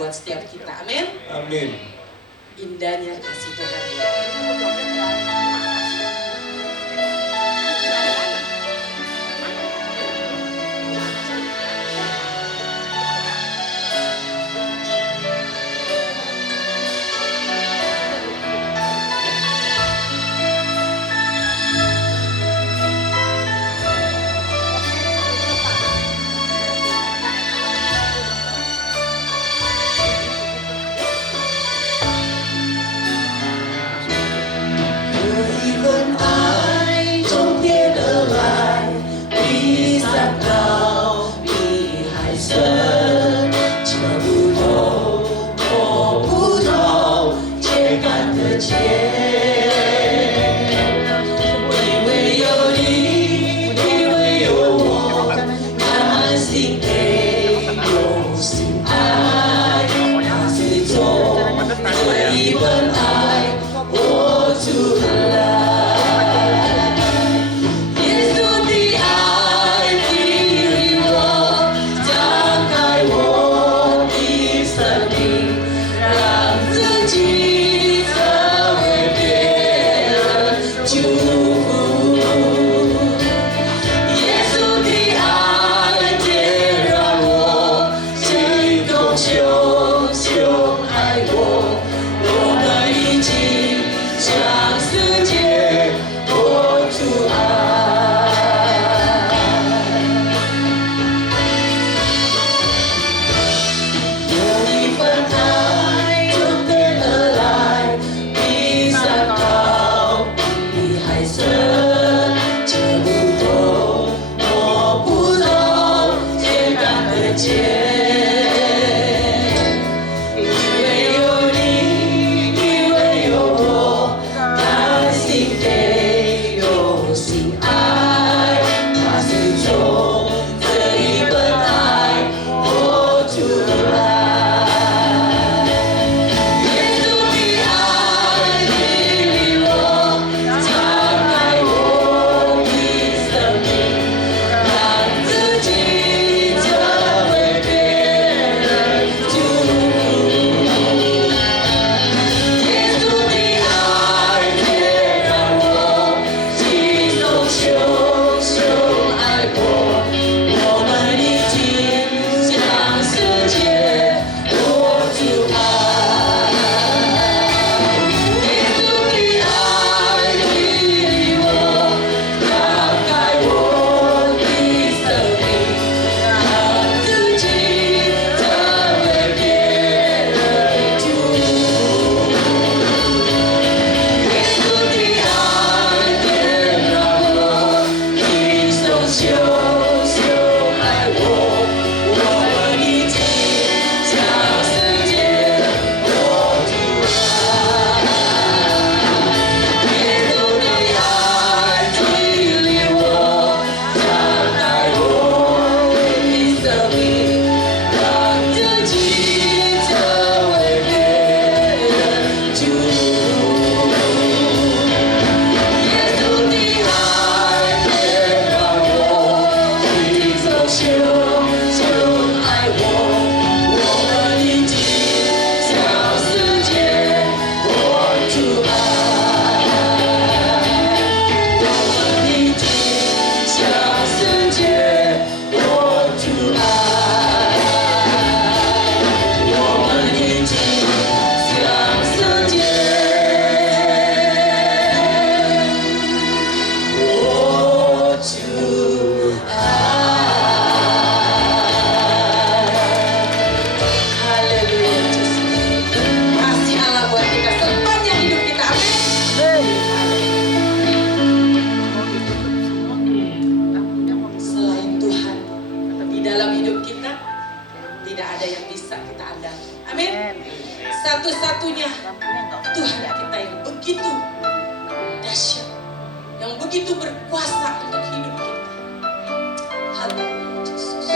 buat setiap kita. Amin. Amin. Indahnya kasih Tuhan. Satu-satunya Tuhan kita yang begitu dahsyat, yang begitu berkuasa untuk hidup kita. Haleluya Yesus.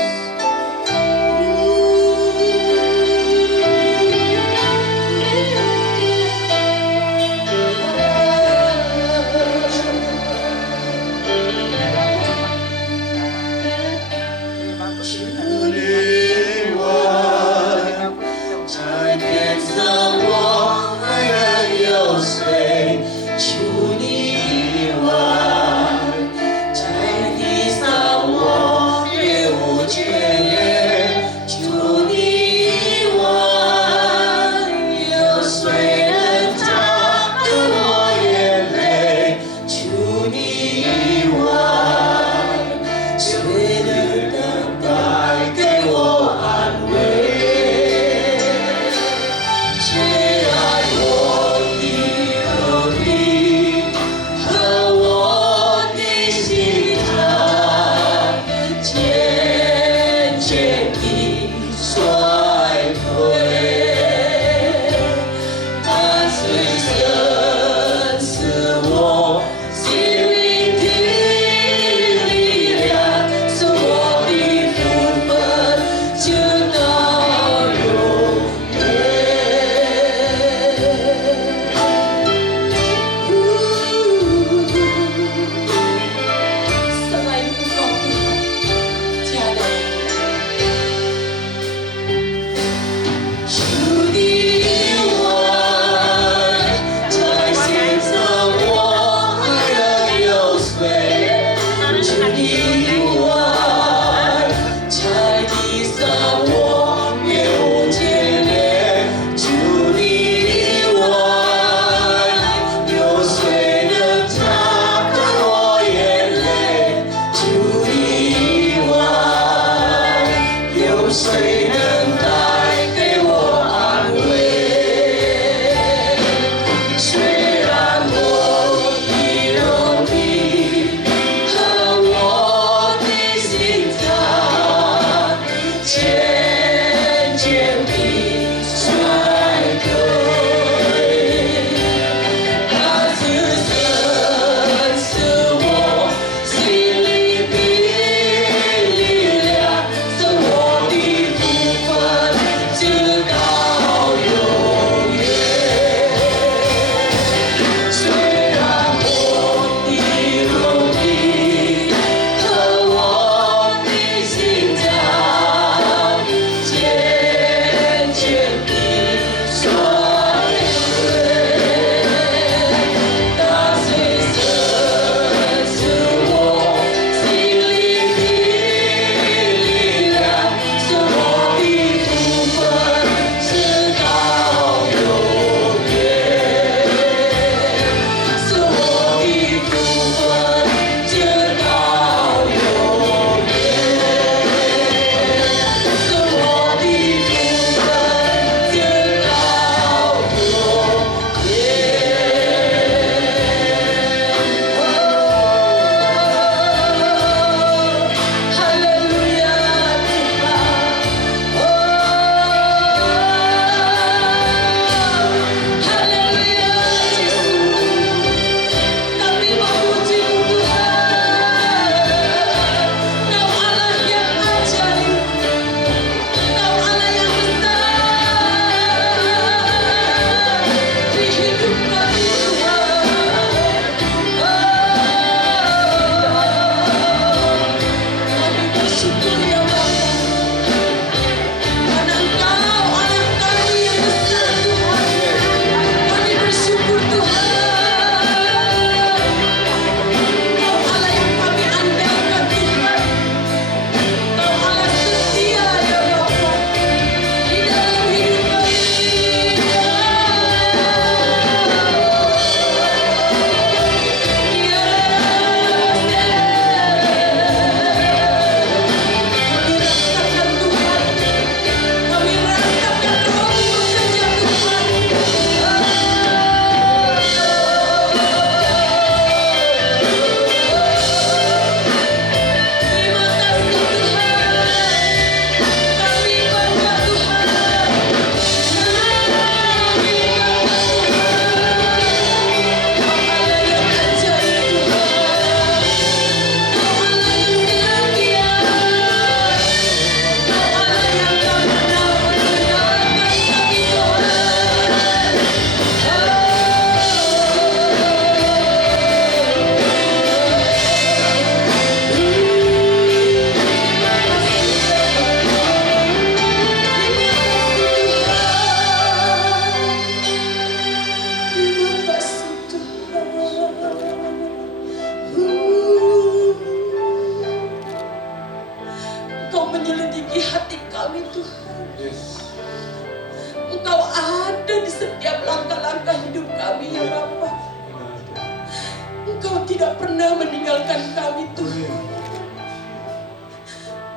tidak pernah meninggalkan kami Tuhan.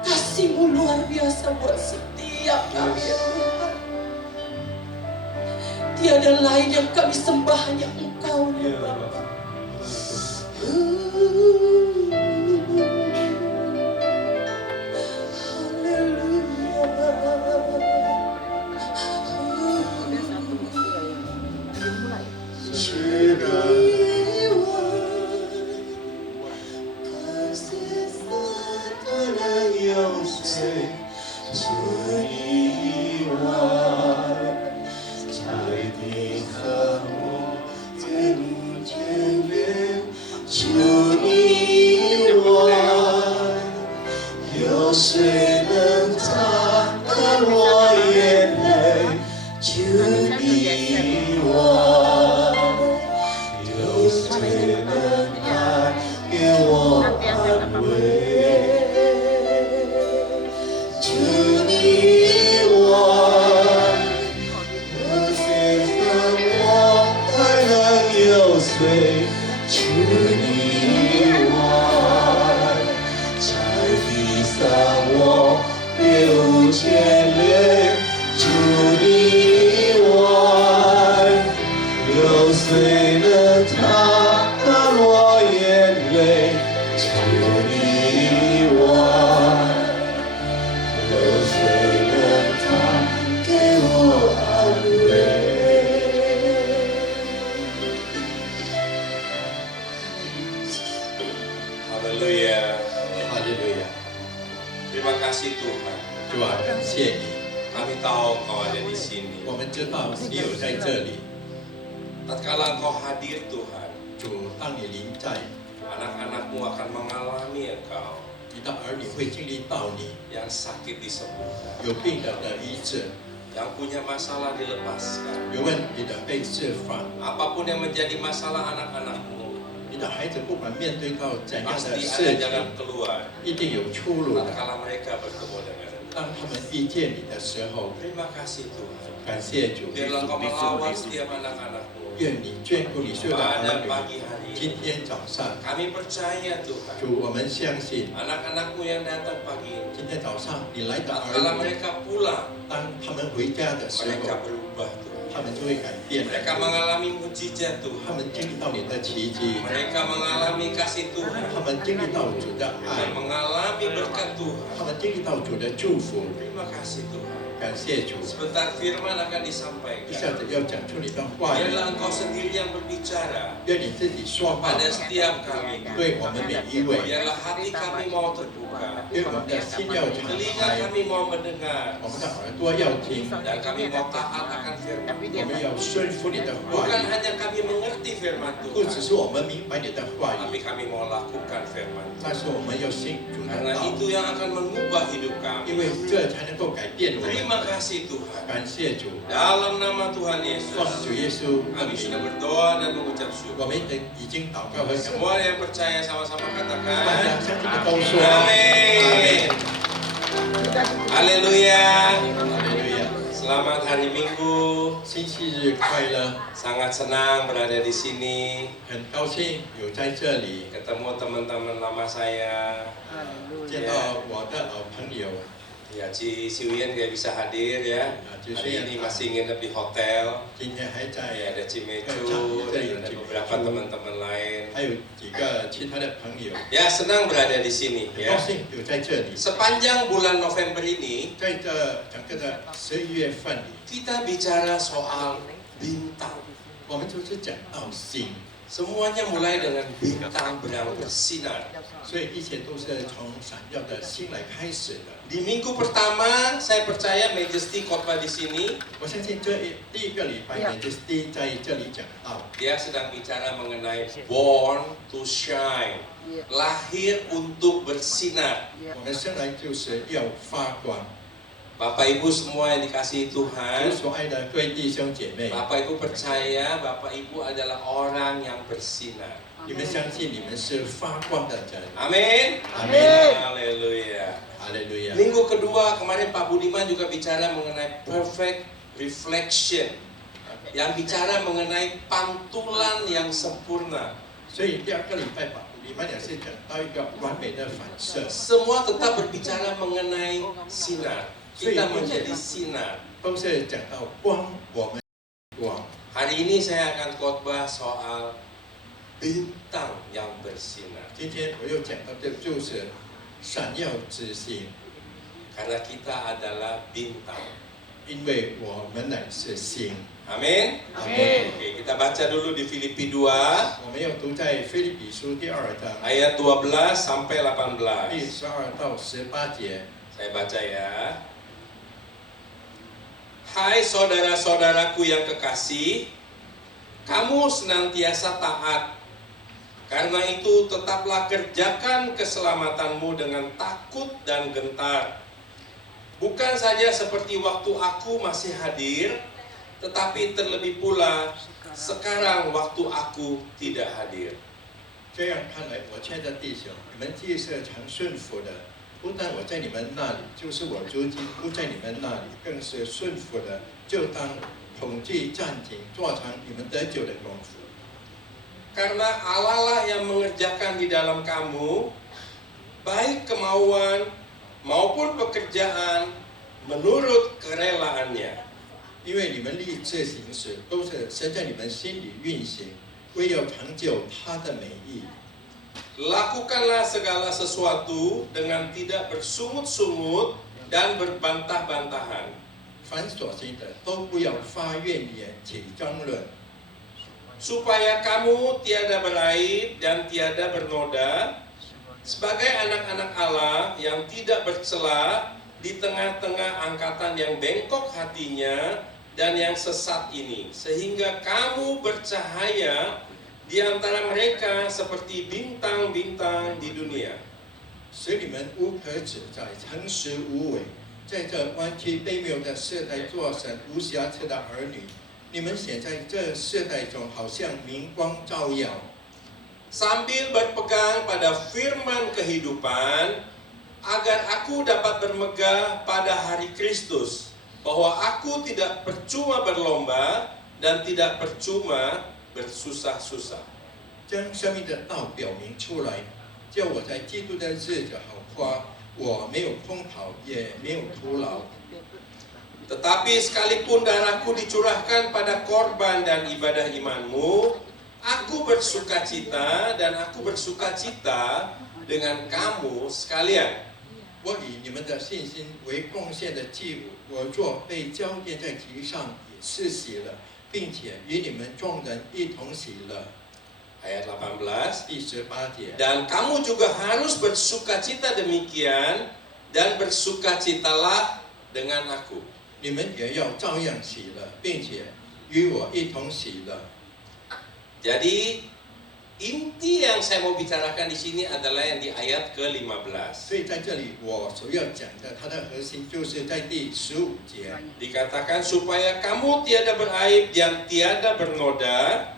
Kasih-Mu luar biasa buat setiap kami ya Tuhan. Tiada lain yang kami sembah hanya Engkau ya Bapa. Terima kasih Tuhan. 主啊，感谢你， Kami tahu Engkau ada di sini. 我们知道你有在这里。 Tatkala Engkau hadir Tuhan, 主，当你临在， anak-anakmu akan mengalami Engkau. 你的儿女会经历到你， Yang sakit disembuhkan, 有病的医治， yang punya masalah dilepaskan. 有问题的被释放。 Apapun yang menjadi masalah anak-anakmu, 你的孩子不管面对到怎样的 pasti 事 ada 情， jalan keluar. 一定有出路的。 Tatkala mereka bertemu dengan Engkau. 当他们遇见你的时候， Terima kasih Tuhan. 感谢主， Biarlah Engkau melawat setiap anak-anakmu 愿你眷顾你所有的儿 pada 女。 pagi hari 今 ini. 天早上， Kami percaya Tuhan, 主，我们相信， anak-anakmu yang datang pagi ini, 今天早上你来的 tatkala 儿女， mereka pulang, 当他们回家的时 mereka 候， berubah Tuhan. 他们就会改变。 Mereka mengalami mujizat 他 Tuhan. 们经历到你的奇迹， Mereka mengalami kasih Tuhan. 他们经历到主的 Dan 爱， mengalami berkat Tuhan. 他们经历到主的祝福。 Terima kasih Tuhan. 感谢主， Sebentar firman akan 一 disampaikan. 下子要讲出你的话语， Biarlah Engkau sendiri yang berbicara 愿你自己说话， pada setiap kami. 对我们每一位， Biarlah hati kami mau terbuka. 因为我们的心要敞 Telinga 开， kami mau mendengar. 我们的耳朵要听， Dan kami mau taat akan firman. 我们要顺服你的话 Bukan 语， hanya kami mengerti firman 不只 Tuhan, 是我们明白你的话 tapi 语， kami mau lakukan firman. 但是我们要信主的 Karena 道， itu yang akan mengubah hidup 因 kami. 为这才能够改变我 Terima 们。 kasih Tuhan. 感谢主， Dalam nama Tuhan 奉 Yesus, 主耶稣的 kami sudah 名， berdoa dan mengucap 我 syukur. 们已经祷告和感恩。 Semua yang percaya sama-sama 大家 katakan, 相信的都说， Amin. Haleluya. 哈利路亚。 Selamat hari Minggu. 星期日快乐， Sangat senang berada di sini, 很高兴有在这里 ketemu teman-teman lama saya. 见到我的老朋友 Ya, Ci Wien gak bisa hadir ya. Hari ini masih nginep di hotel. 今天还 Ya, 在， ada Cimecu dan ada beberapa teman-teman lain. 还有几个其他的朋友， Ya, senang berada di sini 很 ya. 高兴有在这里。 Sepanjang bulan November ini 在这整个的11月份里， kita bicara soal bintang. 我们就是讲到星， Semuanya mulai dengan bintang yang bersinar. 所以一切都是从闪耀的星来开始的。 Di minggu pertama, saya percaya Majesty khotbah di sini, 我相信第一个礼拜 Majesty 在这里讲到， dia sedang bicara mengenai born to shine, lahir untuk bersinar. 我们生来就是要发光。 Bapak Ibu semua yang dikasihi 主 Tuhan, 所爱的各位弟兄姐妹， Bapak Ibu percaya Bapak Ibu adalah orang yang bersinar. 你们相信你们是发光的人。 Amin. Amin. Haleluya. 哈利路亚。 Minggu kedua kemarin Pak Budiman juga bicara mengenai perfect reflection, yang bicara mengenai pantulan yang sempurna. 所以第二个礼拜吧，礼拜两是讲到一个完美的反射， Semua tetap berbicara mengenai sinar. Kita menjadi sinar. 都是讲到光，我们光。 Hari ini saya akan khotbah soal bintang yang bersinar. 今天我又讲到的就是闪耀之星， Karena kita adalah bintang. 因为我们乃是星。 Amin. Amin. Oke, kita baca dulu di Filipi 2我们要读在腓立比书第2章 ayat 12 sampai 第 18. 12到18节。 Saya baca ya. Hai saudara-saudaraku yang kekasih, kamu senantiasa taat. Karena itu tetaplah kerjakan keselamatanmu dengan takut dan gentar. Bukan saja seperti waktu aku masih hadir, tetapi terlebih pula sekarang waktu aku tidak hadir. 这样看来，我亲爱的弟兄，你们既是常顺服的，不但我在你们那里，就是我如今不在你们那里，更是顺服的，就当统计暂停，做成你们得救的功夫。 Karena Allah lah yang mengerjakan di dalam kamu, baik kemauan maupun pekerjaan menurut kerelaannya. 因为你们立志行事，都是神在你们心里运行，为要成就他的美意。 Lakukanlah segala sesuatu dengan tidak bersungut-sungut dan berbantah-bantahan. 凡所行的，都不要发怨言，起争论， Supaya kamu tiada beraib dan tiada bernoda, sebagai anak-anak Allah yang tidak bercela di tengah-tengah angkatan yang bengkok hatinya dan yang sesat ini, sehingga kamu bercahaya di antara mereka seperti bintang-bintang di dunia. 使你们无可指摘，诚实无伪，在这弯曲卑谬的世代做神无瑕疵的儿女。你们显在这世代中，好像明光照耀。 Sambil berpegang pada firman kehidupan, agar aku dapat bermegah pada hari Kristus, bahwa aku tidak percuma berlomba dan tidak percuma bersusah-susah. 将生命的道表明出来，叫我在基督的日子好夸，我没有空跑，也没有徒劳。 Tetapi sekalipun darahku dicurahkan pada korban dan ibadah imanmu, aku bersukacita dan aku bersukacita dengan kamu sekalian. 我以你们的信心为贡献的祭物，我若被交奠在其上，也是喜乐，并且与你们众人一同喜乐。 Ayat 18. 第18节。 Dan kamu juga harus bersukacita demikian dan bersukacitalah dengan aku. 你们也要照样喜乐，并且与我一同喜乐。 Jadi inti yang saya mau bicarakan di sini adalah yang di ayat ke-15. 所以在这里，我所要讲的，它的核心就是在第15节， Dikatakan supaya kamu tiada beraib dan tiada bernoda,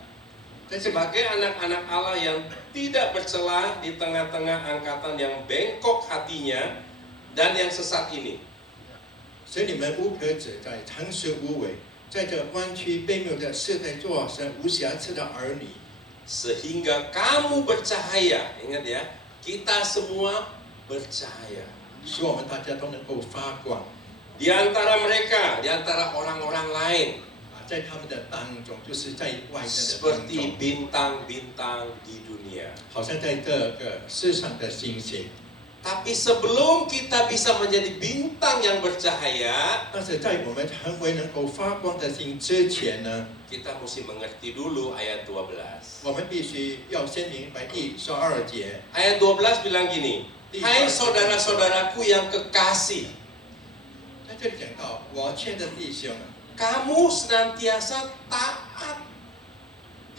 sebagai anak-anak Allah yang tidak bercela di tengah-tengah angkatan yang bengkok hatinya dan yang sesat ini. 使你们无可指摘，诚实无伪，在这弯曲卑谬的世代做神无瑕疵的儿女。 Sehingga kamu bercahaya. Ingat ya, kita semua bercahaya. 使我们大家都能够发光 Di antara mereka, di antara orang-orang lain, 在他们的当中，就是在外在的当 seperti 中， bintang-bintang di dunia. 好像在这个世上的星星。 Tapi sebelum kita bisa menjadi bintang yang bercahaya, 但是在我们成为能够发光的星之前呢， kita mesti mengerti dulu ayat 12. 我们必须要先明白第12节。 Ayat 12 bilang gini, hai saudara-saudaraku yang kekasih, 在这里讲到，我亲爱的弟兄， kamu senantiasa taat.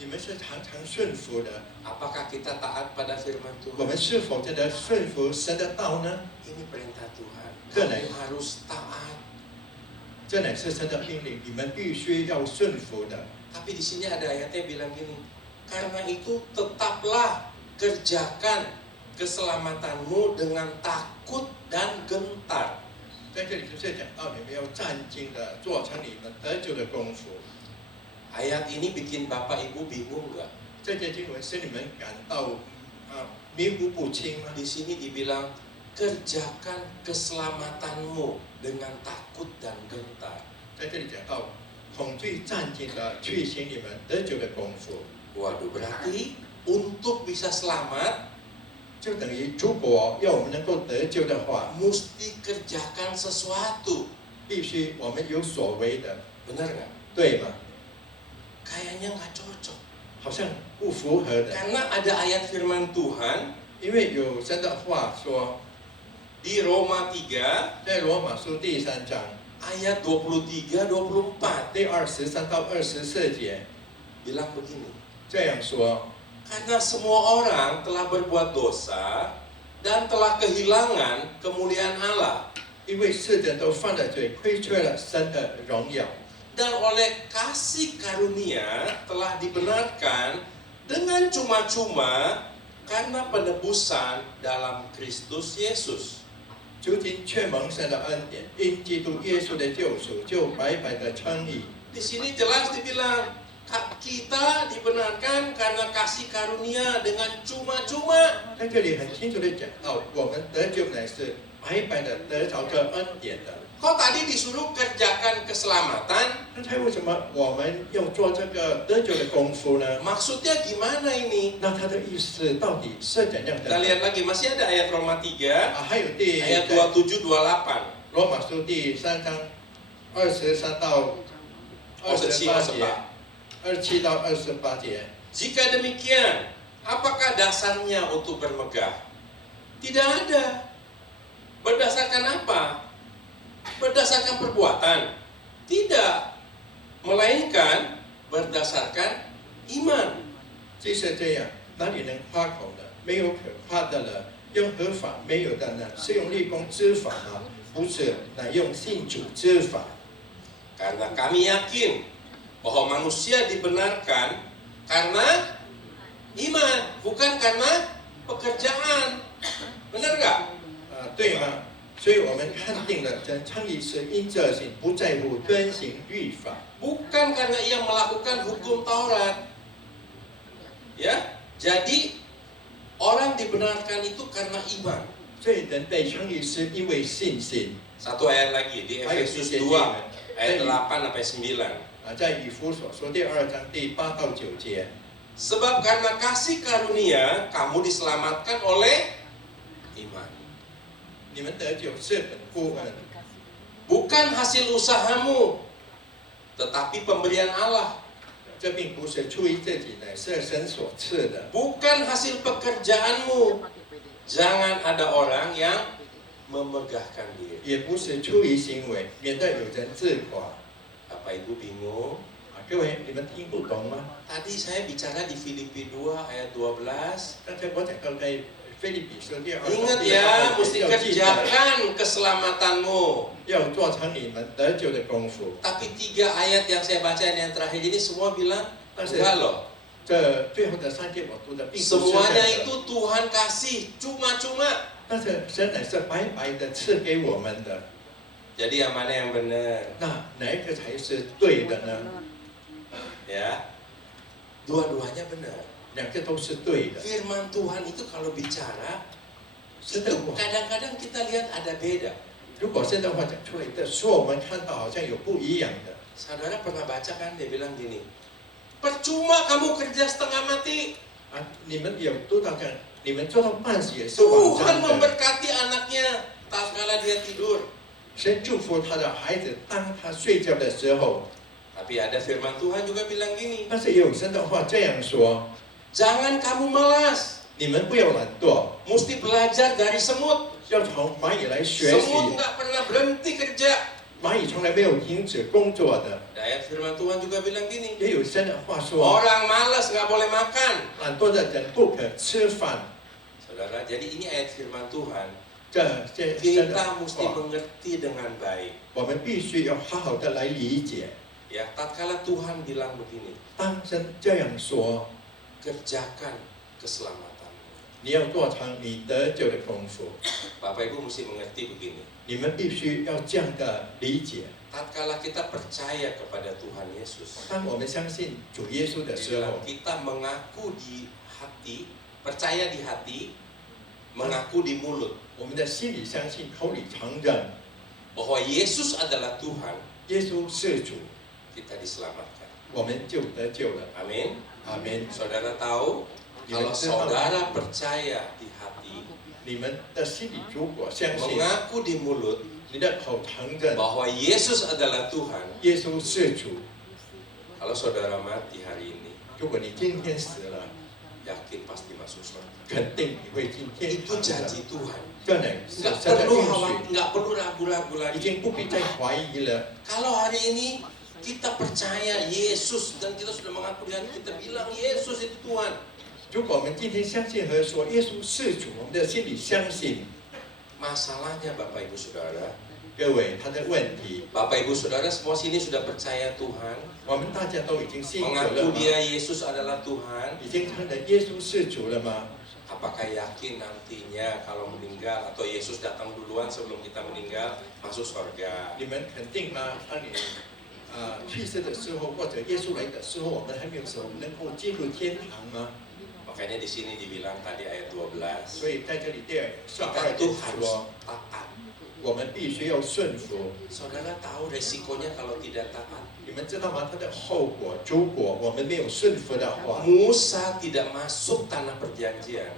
你们是常常顺服的， Apakah kita taat pada firman 我 Tuhan? 们是否真的顺服神的道呢？ Ini perintah Tuhan. Benar. Kamu harus taat. 这乃是神的命令，你们必须要顺服的。 Tapi di sini ada ayatnya bilang gini, karena itu tetaplah kerjakan keselamatanmu dengan takut dan gentar. 在这里就是讲到你们要战兢的做成你们得救的功夫。 Ayat ini bikin Bapak Ibu bingung nggak? 这节经文使你们感到迷糊不清吗？ Di sini dibilang, kerjakan keselamatanmu dengan takut dan gentar. 在这里讲到恐惧战惊的去行你们得救的功夫， Waduh, berarti untuk bisa selamat, 就等于如果要我们能够得救的话， mesti kerjakan sesuatu. 必须我们有所为的， Benar nggak? 对吗？ Kayaknya nggak cocok. 好像不符合的， Karena ada ayat firman Tuhan 因为有神的话说， di Roma 3在罗马书第3章 ayat 23-24. 第23到24节 Bilang begini, 这样说： karena semua orang telah berbuat dosa dan telah kehilangan kemuliaan Allah. 因为世人都犯了罪，亏缺了神的荣耀。 Dan oleh kasih karunia telah dibenarkan dengan cuma-cuma karena penebusan dalam Kristus Yesus. 如今却蒙神的恩典，因基督耶稣的救赎，就白白的称义。 Di sini jelas dibilang, kita dibenarkan karena kasih karunia dengan cuma-cuma. 在这里很清楚的讲到，我们得救乃是白白的得着这恩典的。 Kok tadi disuruh kerjakan keselamatan? 那他为什么我们要做这个得救的功夫呢？ Maksudnya gimana ini? 那他的意思到底是怎样 Kita 的？ lihat lagi, masih ada ayat Roma 3, 还有第 ayat 27-28. 罗马书第3章23到28节，27到28节。 Jika demikian, apakah dasarnya untuk bermegah? Tidak ada. Berdasarkan apa? Berdasarkan perbuatan? Tidak. Melainkan berdasarkan iman. 即是这样，哪里能夸口呢？没有可夸的了。用合法没有的呢？是用立功之法吗？不是，乃用信主之法。 Karena kami yakin bahwa manusia dibenarkan karena iman, bukan karena pekerjaan. Benar nggak? 对吗？所以我们看定了，真称义是因着信，不在乎遵行律法， Bukan karena ia melakukan hukum Taurat. Ya, jadi orang dibenarkan itu karena iman. 所以人被称义是因为信心。 Satu ayat lagi di Efesus 2 ayat 8 sampai 9. 在以弗所说第2章第8到9节， Sebab karena kasih karunia kamu diselamatkan oleh iman. 你们得救是本乎恩， Bukan hasil usahamu, tetapi pemberian Allah. 这并不是出于自己，乃是神所赐的。 Bukan hasil pekerjaanmu. Jangan ada orang yang memegahkan diri. 也不是出于行为，免得有人自夸。 Apa ibu bingung? 各位，你们听不懂吗？ Tadi saya bicara di Filipi 2 ayat 12. 刚才我讲到在腓立比书第2章 Ingat 第 ya, 8 mesti 节要记得， kerjakan keselamatanmu. 要做成你们得救的功夫。 Tapi 3 ayat yang saya baca yang terakhir ini semua bilang enggak loh. 这最后的3节我读的并不是这 Semuanya 样的， itu Tuhan kasih cuma-cuma. 但是神乃是白白的赐给我们的。 Jadi yang mana yang benar? 那哪一个才是对的呢？ Ya. Dua-duanya benar. 两个都是对的。 Firman Tuhan itu kalau bicara 神的 itu 话， kadang-kadang kita lihat ada beda. 如果神的话讲出来的时候，我们看到好像有不一样的。 Saudara pernah baca kan dia bilang gini, percuma kamu kerja setengah mati. 你们有读到讲，你们做到半死也是枉 Tuhan 然的。 memberkati anaknya tatkala dia tidur. 神祝福他的孩子，当他睡觉的时候， Tapi ada firman Tuhan juga bilang gini, 但是也有神的话这样说： jangan kamu malas, 你们不要懒惰， mesti belajar dari semut. 要从蚂蚁来学习。 Semut nggak pernah berhenti kerja. 蚂蚁从来没有停止工作的。 Ada ayat firman Tuhan juga bilang gini, 也有神的话说： orang malas nggak boleh makan. 懒惰的人不可吃饭。 Saudara, jadi ini ayat firman Tuhan. 这些神的 Kita mesti 话， mengerti dengan baik. 我们必须要好好的来理解。 Ya, tatkala Tuhan bilang begini, 当神这样说， kerjakan keselamatan. 你要做成你得救的功夫， Bapak Ibu mesti mengerti begini. 你们必须要这样的理解。 Tatkala kita percaya kepada Tuhan Yesus, 当我们相信主耶稣的时候， kita mengaku di hati, percaya di hati, mengaku di mulut 我们的心里相信，口里承认 bahwa Yesus adalah Tuhan, 耶稣是主， kita diselamatkan. 我们就得救了。 Amin. 阿门。 Saudara tahu, kalau saudara percaya di hati, 你们的心里如果相信， mengaku di mulut 你的口承认 bahwa Yesus adalah Tuhan, 耶稣是主， kalau saudara mati hari ini, 如果你今天死了， yakin pasti masuk surga. 肯定你会进天 Itu 堂的。 janji Tuhan. 这乃是 Nggak 神的 perlu 应 khawatir, 许， nggak perlu ragu-ragu 已 lagi. 经不必再怀疑了。 Kalau hari ini kita percaya Yesus dan kita sudah mengaku di hati, kita bilang Yesus itu Tuhan. 如果我们今天相信和说耶稣是主，我们的心里相信， Masalahnya Bapak Ibu Saudara, 各位他的问题， Bapak Ibu Saudara semua sini sudah percaya Tuhan, 我们大家都已经信主了 mengaku 吗？ dia Yesus adalah Tuhan. 已经承认耶稣是主了吗？ Apakah yakin nantinya kalau meninggal atau Yesus datang duluan sebelum kita meninggal masuk surga? 你们肯定吗？当你去世的时候，或者耶稣来的时候，我们还没有死，我们能够进入天堂吗？ Makanya di sini dibilang tadi ayat 12, 所以在这里第12 kita 节 tuh harus 说， taat. 我们必须要顺服。 Saudara tahu resikonya kalau tidak taat? 你们知道吗？它的后果，如果我们没有顺服的话， Musa tidak masuk tanah perjanjian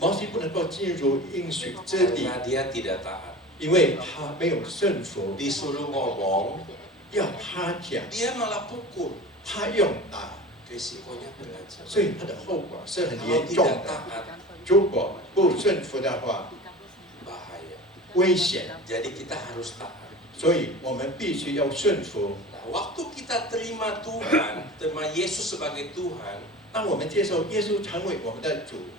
摩西不能够进入应许之地， karena dia tidak taat. 因为他没有顺服。 Disuruh ngomong, 要他讲， dia malah pukul. 他用打， Resikonya berat. 所以他的后果是很 Kalau 严重 tidak 的。 taat, 如果不顺服的话， bahaya. 危险。 Jadi kita harus taat. 所以我们必须要顺服。 Nah, waktu kita terima Tuhan, terima Yesus sebagai Tuhan, 当我们接受耶稣成为我们的主，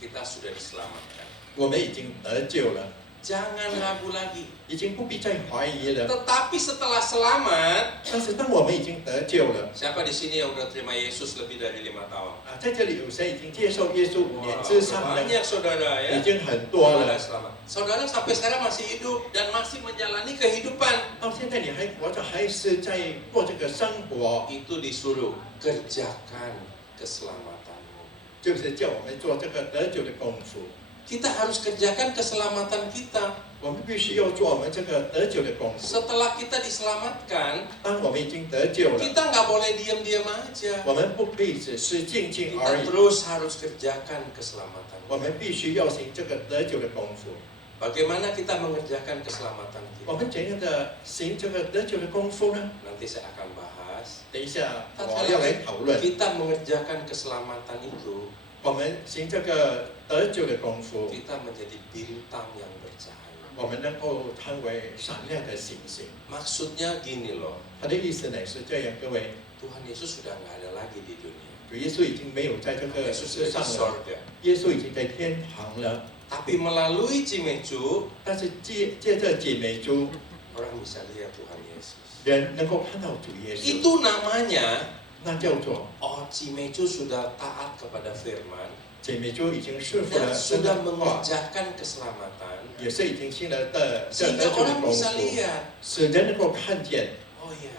kita sudah diselamatkan. 我们已经得救了， Jangan ragu lagi. 已经不必再怀疑了。 Tetapi setelah selamat, 但是当我们已经得救了， siapa di sini yang udah terima Yesus lebih dari 5 tahun? 在这里有谁已经接受耶稣5年之上呢？ Banyak saudara 已 ya. 经很多 Saudara 了。 selamat. Saudara sampai sekarang masih hidup dan masih menjalani kehidupan. 到现在你还活着，还是在过这个生活， Itu disuruh kerjakan keselamatanmu. 就是叫我们做这个得救的功夫。 Kita harus kerjakan keselamatan kita. 我们必须要做我们这个得救的功夫。 Setelah kita diselamatkan, 当我们已经得救了， kita nggak boleh diam-diam aja. 我们不可以只是静静 Kita 而已， terus harus kerjakan keselamatan. 我们必须要行这个得救的功夫。 Bagaimana kita mengerjakan keselamatan 我 kita? 们怎样的行这个得救的功夫呢？ Nanti saya akan bahas. 等一下我要来讨论。 Kita mengerjakan keselamatan itu, 我们行这个得救的功夫， kita menjadi bintang yang bercahaya. 我们能够成为闪亮的星星。 Maksudnya gini loh, 他的意思呢是这样，各位， Tuhan Yesus sudah nggak ada lagi di dunia. 主耶稣已经没有在这个 Yesus 世 sudah 上 di 了， sorga. 耶稣已经在天堂了。 Tapi melalui Cimecu, 但是借着姐妹珠， orang bisa lihat Tuhan Yesus. 人能够看到主耶稣， Itu namanya, 那叫做 oh Cimecu sudah taat kepada firman 姐妹珠已经顺服 dan 了神 sudah 的话， mengerjakan keselamatan, 也是已经信了的这 sehingga 得救的 orang 功 bisa 夫， lihat, 使人能够看见。 oh ya,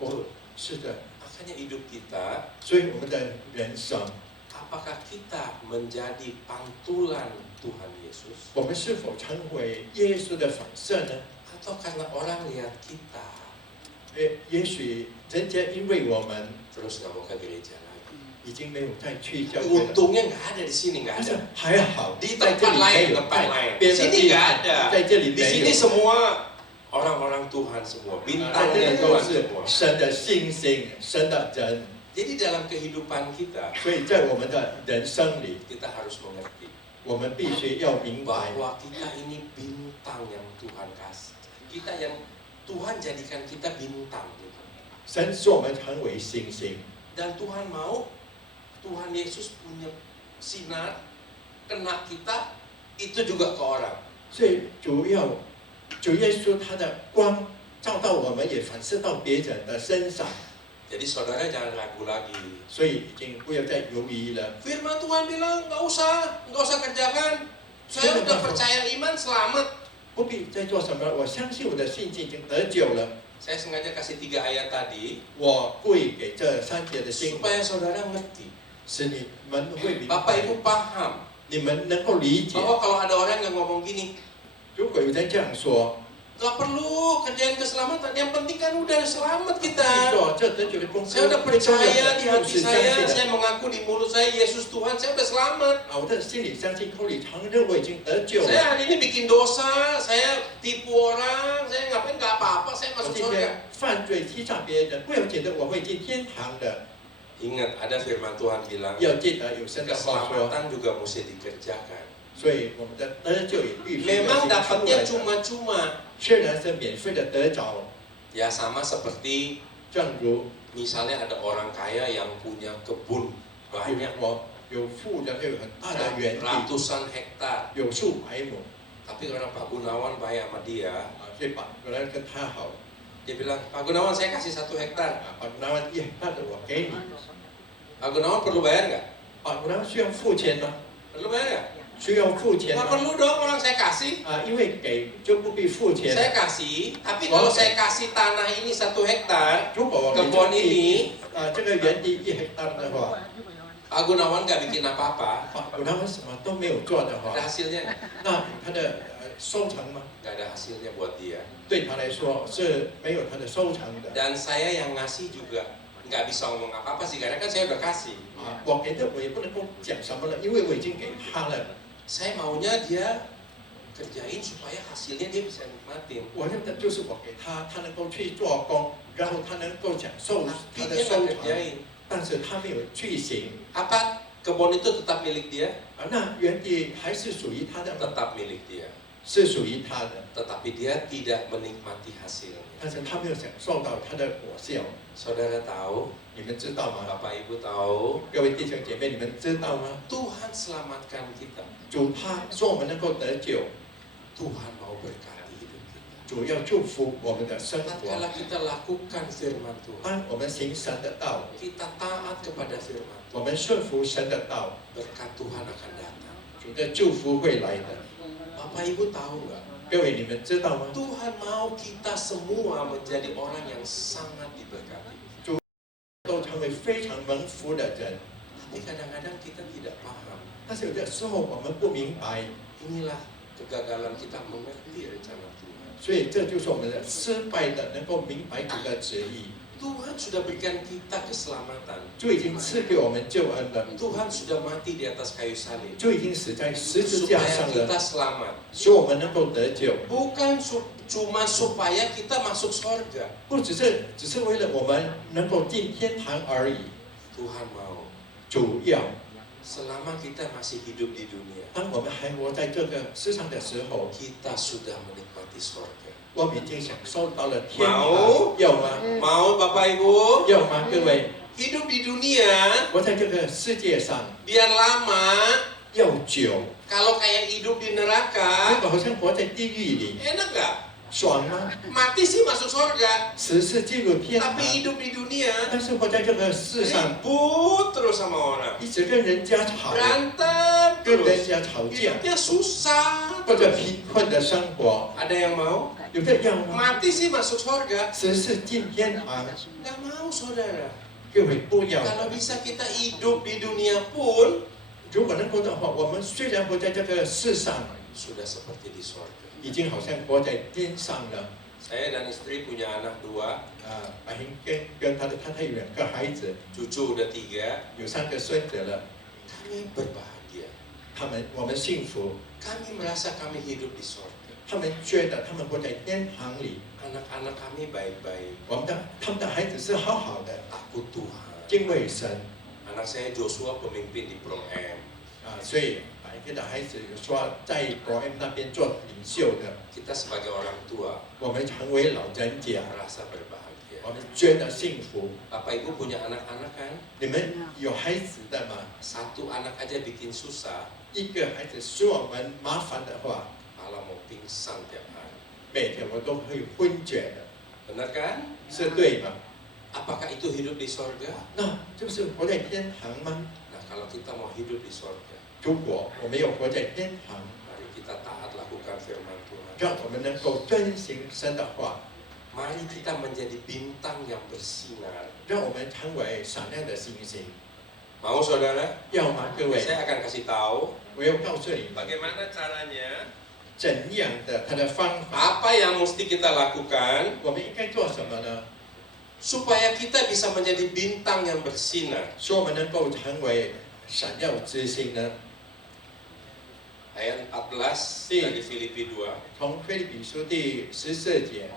我 betul. 是的， Makanya hidup kita, 所以我们的人生， apakah kita menjadi pantulan Tuhan Yesus? 我们是否成为耶稣的反射呢？ Atau karena orang lihat kita, 也许人家因为我们 terus nggak mau ke gereja lagi. 已经没有再去教会了， Untungnya nggak ada di sini, nggak 但是 ada. 还好， Di 在这 tempat 里没 lain, 有， tempat 在 lain. 别 Di 的 sini 地 nggak 方， ada. 在这里 Di 没 sini 有。 semua orang-orang Tuhan semua, 在 bintangnya 这里都 Tuhan 是 semua. 神的信心，神的人， Jadi dalam kehidupan kita, 所以在我们的人生里， kita harus mengerti 我们必须要明白， bahwa kita ini bintang yang Tuhan kasih. Kita yang Tuhan jadikan kita bintang. Gitu. 神使我们成为星星， Dan Tuhan mau Tuhan Yesus punya sinar kena kita itu juga ke orang. 所以主耶稣他的光照到我们，也反射到别人的身上。Jadi saudara jangan ragu lagi. 所以已经不要再犹豫了。 Firman Tuhan bilang nggak usah kerjakan. Saya udah percaya iman selamat. 不必再做什么，我相信我的信心已经得救了。 Saya sengaja kasih 3 ayat tadi 我故意给这3节的经文， supaya saudara ngerti. 使你们会明 Bapak 白， Ibu paham 你们能够理解。 bahwa kalau ada orang yang ngomong gini, 如果有人这样说， nggak perlu kerjain keselamatan, yang penting kan udah selamat 你 kita. 做这得救的功课， Saya udah 最重要 percaya 的 di 就 hati 是相 saya, 信 saya 的。 mengaku di mulut saya Yesus Tuhan, saya udah selamat. 啊，我的心里相信，口里承认我已经得救 Saya 了。 hari ini bikin dosa, saya tipu orang, saya ngapain nggak apa-apa, saya 我 masuk 今 surga. 天犯罪欺诈别人，不要觉得我会进天堂的。 Ingat ada firman Tuhan bilang 要记得有神的话说， keselamatan juga mesti dikerjakan. 所以我们的得救也必须要 Memang 行出 dapatnya 来的。 cuma-cuma. 虽然是免费的得着， Ya sama seperti 正如 misalnya ada orang kaya yang punya kebun banyak 我有富人有很大的园地， ratusan hektar. 有数百亩 Tapi orang Pak Gunawan baik sama dia. 啊，所以把有人跟他好 Dia bilang, Pak Gunawan saya kasih 1 hektar. 啊，把那万1 hektar 的我给你， Pak Gunawan perlu bayar nggak? 啊，那需要付钱吗？ Perlu bayar nggak? 需要付钱 Nggak 吗？ perlu dong, orang saya kasih. 啊，因为给就不必付钱。 Saya kasih, tapi kalau saya kasih tanah ini 1 hektar, 如果我给这 kebun 个地 ini 啊这个园地1 hektar 的话， Pak Gunawan nggak bikin apa-apa, 啊，他们什么都没有做的话 ada，hasilnya nggak? 那他的收成吗？ Nggak ada hasilnya buat dia. 对他来说是没有他的收成的。 Dan saya yang ngasih juga nggak bisa ngomong apa-apa sih, karena kan saya udah kasih. 啊，我给的我也不能够讲什么了，因为我已经给他了。 Saya maunya dia kerjain supaya hasilnya dia bisa nikmatin. 我要的就是我给他，他能够去做工，然后他能够享受 Tapi 他的 dia 收 nggak 成， kerjain. 但是他没有去行 Apa kebun itu tetap milik dia? 啊，那园地还是属于他的吗？ Tetap milik dia. 是属于他的， Tetapi dia tidak menikmati hasilnya. 但是他没有享受到他的果效。 Saudara tahu, 你们知道吗？ Bapak Ibu tahu, 各位弟兄姐妹，你们知道吗？ Tuhan selamatkan kita. 主他说我们能够得救， Tuhan mau berkati hidup kita. 主要祝福我们的生活。 Tatkala kita lakukan firman Tuhan, 当我们行神的道， kita taat kepada firman 我 Tuhan, 们顺服神的道， berkat Tuhan akan datang. 主的祝福会来的。 Bapak Ibu tahu nggak? 各位，你们知道吗？ Tuhan mau kita semua menjadi orang yang sangat diberkati. 都成为非常蒙福的人， Tapi kadang-kadang kita tidak paham. 但是有的时候我们不明白， Inilah kegagalan kita mengerti rencana Tuhan. 所以这就是我们的失败的能够明白主的旨意。 Tuhan sudah berikan kita keselamatan. 主已经赐给我们救恩了， Tuhan sudah mati di atas kayu salib 主已经死在十字架 supaya 上 kita 了， selamat. 使我们能够得救， Bukan cuma supaya kita masuk surga. 不只是为了我们能够进天堂而已。 Tuhan mau 主要， selama kita masih hidup di dunia, 当我们还活在这个世上的时候， kita sudah menikmati surga. 我们已经享受到了天mau 堂，要吗？ Mau Bapak Ibu 要吗？各位， hidup di dunia 活在这个世界上 biar lama. 要久， Kalau kayak hidup di 如 neraka, 果好像活在地狱里， enak nggak? 爽吗？ Mati sih masuk surga, 死是进入天堂 tapi，hidup di dunia 但是活在这个世上， ribut terus sama orang, 一直跟人家吵， berantem 跟人 terus, 家吵架， hidupnya susah 过着 terus. 贫困的生活， Ada yang mau? 有的要吗？ Mati sih masuk surga, 死是进天堂， nggak mau saudara. 各位不要。 Kalau bisa kita hidup di dunia pun 如果能够的话，我们虽然活在这个世上， sudah seperti di surga. 已经好像活在天上了。 Saya dan istri punya anak 2, 啊，白英跟他的太太有2个孩子， cucu udah 3. 有3个孙子了， Kami berbahagia. 我们幸福， Kami merasa kami hidup di surga. 他们觉得他们活在天堂里， Anak-anak kami baik-baik, 他们的孩子是好好的， takut Tuhan. 敬畏神 Anak saya Joshua pemimpin di Pro M. 啊，所以白英的孩子有说在国 M 那边做领袖的， Kita sebagai orang tua 我们成为老人家， merasa berbahagia. 我们觉得幸福。 Bapak Ibu punya anak-anak kan? 你们有孩子的吗？ Satu anak aja bikin susah, 一个孩子使我们麻烦的话， malah mau pingsan tiap hari. 每天我都会昏厥的， Benar kan? 是对吗？ Apakah itu hidup di sorga? 那这不是活在天堂吗？ Nah, kalau kita mau hidup di sorga, 如果我们有活在天堂， mari kita taat lakukan firman Tuhan. 让我们能够遵行神的话， Mari kita menjadi bintang yang bersinar. 让我们成为闪亮的星星。 Mau saudara? 要吗，各位？ Saya akan kasih tahu 我要告诉你， bagaimana caranya, 怎样的他的方法， apa yang mesti kita lakukan 我们应该做什么呢？ supaya kita bisa menjadi bintang yang bersinar. 使我们能够成为闪耀之星呢？ Ayat 14 dari Filipi 2. 从腓立比书第14节，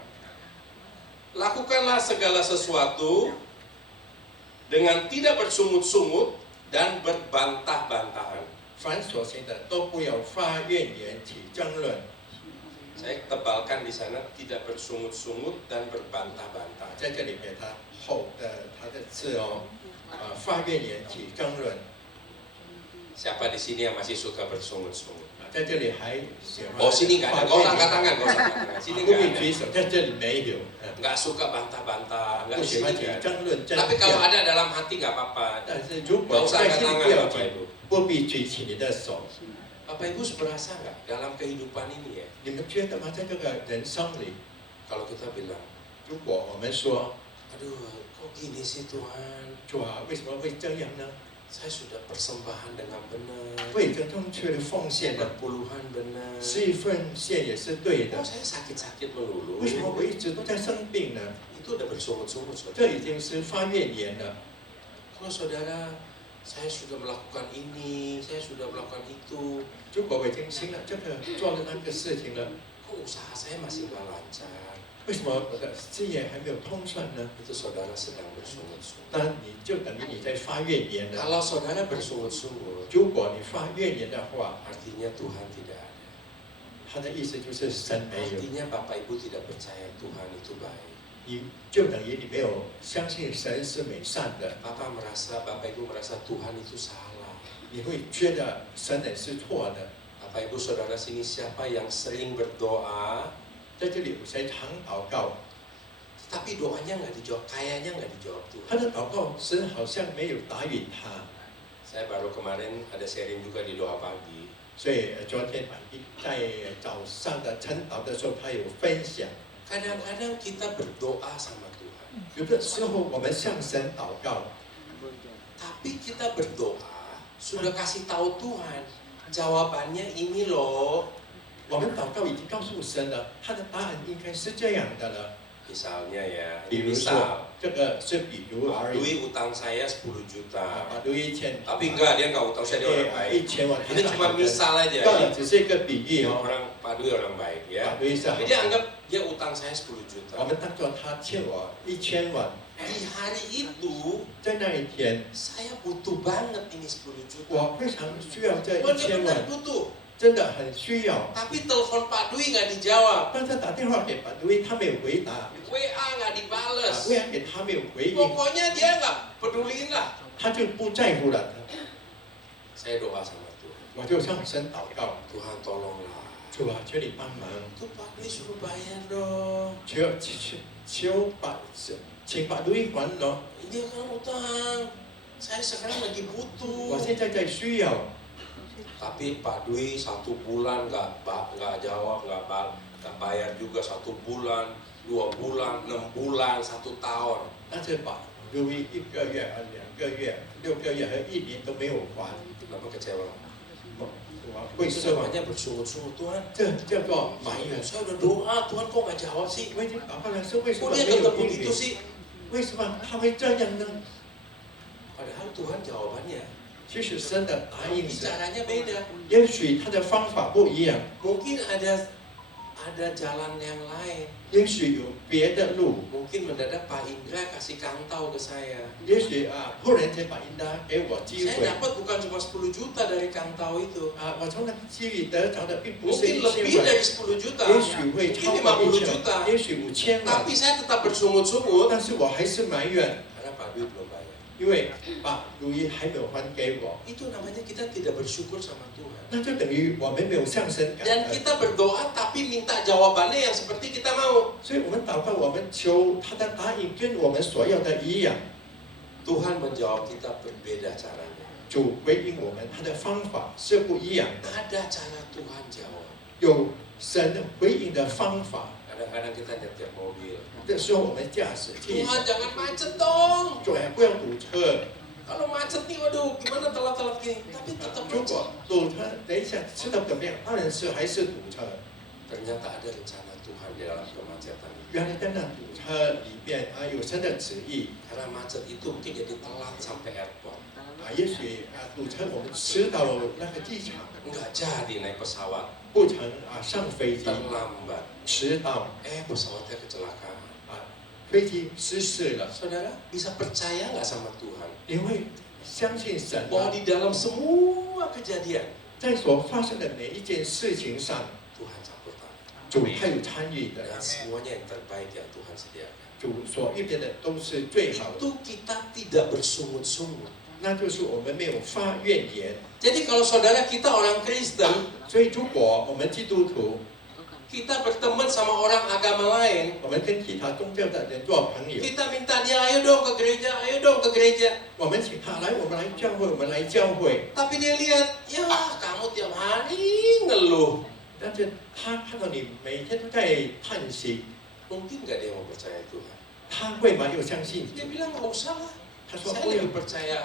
Lakukanlah segala sesuatu dengan tidak bersungut-sungut dan berbantah-bantahan. 凡所行的都不要发怨言起争论。 Saya tebalkan di sana tidak bersungut-sungut dan berbantah-bantahan. 在这里给他后的他的字哦，发怨言起争论。 Siapa di sini yang masih suka bersungut-sungut? 在这里还写 Oh sini nggak ada, kau angkat tangan, kau angkat tangan. Sini 不 nggak 必 ada. 举手，在这里没有。 Nggak suka bantah-bantah, 不 nggak 喜 sini 欢起 nggak ada. 争论争 Tapi kalau 辩。 ada dalam hati nggak apa-apa. 但是如 Nggak 果 usah 在 angkat 心里 tangan 不要 Bapak 紧， Ibu. 不必举起你的手。 Bapak Ibu berasa nggak dalam kehidupan ini ya? 你们觉得吗？在这个人生里， Kalau kita bilang, 如果我们说 aduh kok gini sih Tuhan? 主啊，为什么会这样呢？ Saya sudah persembahan dengan benar, 为这正确的奉献的， berpuluhan benar. 施一份献也是对的 Kok。saya sakit-sakit melulu? 为什么我一直都在生病呢？ Itu udah bersungut-sungut 这 saudara. 已经是发怨言了。 Kalau saudara, saya sudah melakukan ini, saya sudah melakukan itu, 如果我已经行了这个，做了那个事情了， kok usaha saya masih nggak lancar? 为什么我的事业还没有通顺呢？ Itu saudara sedang bersungut-sungut. 那你就等于你在发怨言了。 Kalau saudara bersungut-sungut, 如果你发怨言的话， artinya Tuhan tidak ada. 他的意思就是神没有， Artinya Bapak Ibu tidak percaya Tuhan itu baik. 你就等于你没有相信神是美善的， Bapak Ibu merasa Tuhan itu salah. 你会觉得神也是错的。 Bapak Ibu saudara sini siapa yang sering berdoa, 在这里有谁常祷告， tapi doanya nggak dijawab, kayaknya nggak dijawab Tuhan. 他的祷告神好像没有答应他， Saya baru kemarin ada sharing juga di doa pagi. 所以昨天在早上的晨祷的时候，他有分享。 Kadang-kadang kita berdoa sama Tuhan, 有的时候我们向神祷告， tapi kita berdoa sudah kasih tahu Tuhan, jawabannya ini loh. 我们祷告已经告诉神了，他的答案应该是这样的了。 Misalnya ya, 比如 misal 说，这个是比如 Pak 而已。 Dwi utang saya 10 juta, 把读1000， tapi enggak dia nggak utang saya, dia orang baik. 1000万， Ini cuma misal aja. 当然只是一个比喻哦。 Orang Pak Dwi orang baik 把 ya. 读一下 Jadi，anggap dia utang saya 10 我 juta. 们当做他欠我1000万， Di hari itu 在那一天， saya butuh banget ini 10 juta. 我非常需要这1000 Benar-benar 万， butuh. 真的很需要。 Tapi telepon Pak Dwi nggak dijawab, 但是打电话给把读，他没有回答， WA nggak dibales. 为啥给他没有回应， Pokoknya dia nggak peduliin lah. 他就不在乎了。 Saya doa sama Tuhan, 我就向神祷告， Tuhan tolonglah. 主啊，求你帮忙， Tuh Pak Dwi suruh bayar dong. 求把请把读还了。 Dia kan utang. Saya sekarang lagi 我 butuh. 现在在需要， Tapi Pak Dwi 1 bulan nggak jawab, nggak bayar juga 1 bulan, 2 bulan, 6 bulan, 1 tahun. 但是把读1个月、2个月、6个月和1年都没有还， Kenapa kecewa? 我会 Itu 失望。 namanya bersungut-sungut Tuhan. 这叫做埋怨。 Saya udah doa, Tuhan kok nggak jawab sih? 我已经祷告了，是为什 Kok 么 dia 没有 tetap 应 begitu 允？ sih? 为什么他会这样呢？ Padahal Tuhan jawabannya, 其实神的答应 tapi 是， caranya beda. 也许他的方法不一样， Mungkin ada jalan yang lain. 也许有别的路， Mungkin mendadak Pak Indra kasih kantau ke saya. 也许忽然间把应当给我机 Saya 会 dapat bukan cuma 10 juta dari kantau itu. 我从那个机遇得着的并不是 Mungkin 1000 lebih 万， dari 10 juta. 也许会 Mungkin 超过 50 1000 juta. 万，也许5000万， Tapi saya tetap bersungut-sungut 但是我还是埋怨， karena Pak Dwi belum bayar. 因因为把如意还没有还给我， itu namanya kita tidak bersyukur sama Tuhan. 那就等于我们没有上升感 Dan 恩。 kita berdoa tapi minta jawabannya yang seperti kita mau. 所以我们祷告，我们求他的答应跟我们所要的一样。 Tuhan menjawab kita berbeda caranya. 主回应我们，他的方法是不一样的， Ada cara Tuhan jawab. 有神回应的方法。 Kadang-kadang kita nyetir mobil. 这时候我们驾驶机， Tuhan jangan macet dong. 主不要堵车。 Kalau macet nih, waduh, gimana telat-telat gini? Tapi tetap 如 macet. 果堵车，等一下知道怎么样？当然是还是堵车。 Ternyata ada rencana Tuhan di dalam kemacetan. 原来在那堵车里面有神的旨意 Karena macet itu mungkin jadi telat sampai airport. 也许堵车我们迟到那个机场， Nggak jadi naik pesawat. 不成上飞机， Terlambat. 迟到 Pesawatnya kecelakaan. 飞机失事了。 Saudara, bisa percaya nggak sama Tuhan? 你会相信神 Bahwa 吗？ di dalam semua kejadian, 在所发生的每一件事情上， Tuhan campur tangan. 主他有参与的， Dan semuanya yang terbaik yang Tuhan sediakan. 主所预备的都是最好的。 Itu kita tidak bersungut-sungut. 那就是我们没有发怨言。 Jadi kalau saudara kita orang Kristen, 所以如果我们基督徒， kita berteman sama orang agama lain, 我们跟其他宗教的人做朋友， kita minta dia, ayo dong ke gereja, ayo dong ke gereja. 我们请他来，我们来教会，我们来教会。 Tapi dia lihat, ya kamu tiap hari ngeluh. 但是他看到你每天都在叹息， Mungkin nggak dia mau percaya Tuhan. 他会吗？又相信？ Dia bilang nggak usah lah. 他说 Saya 不要， lebih percaya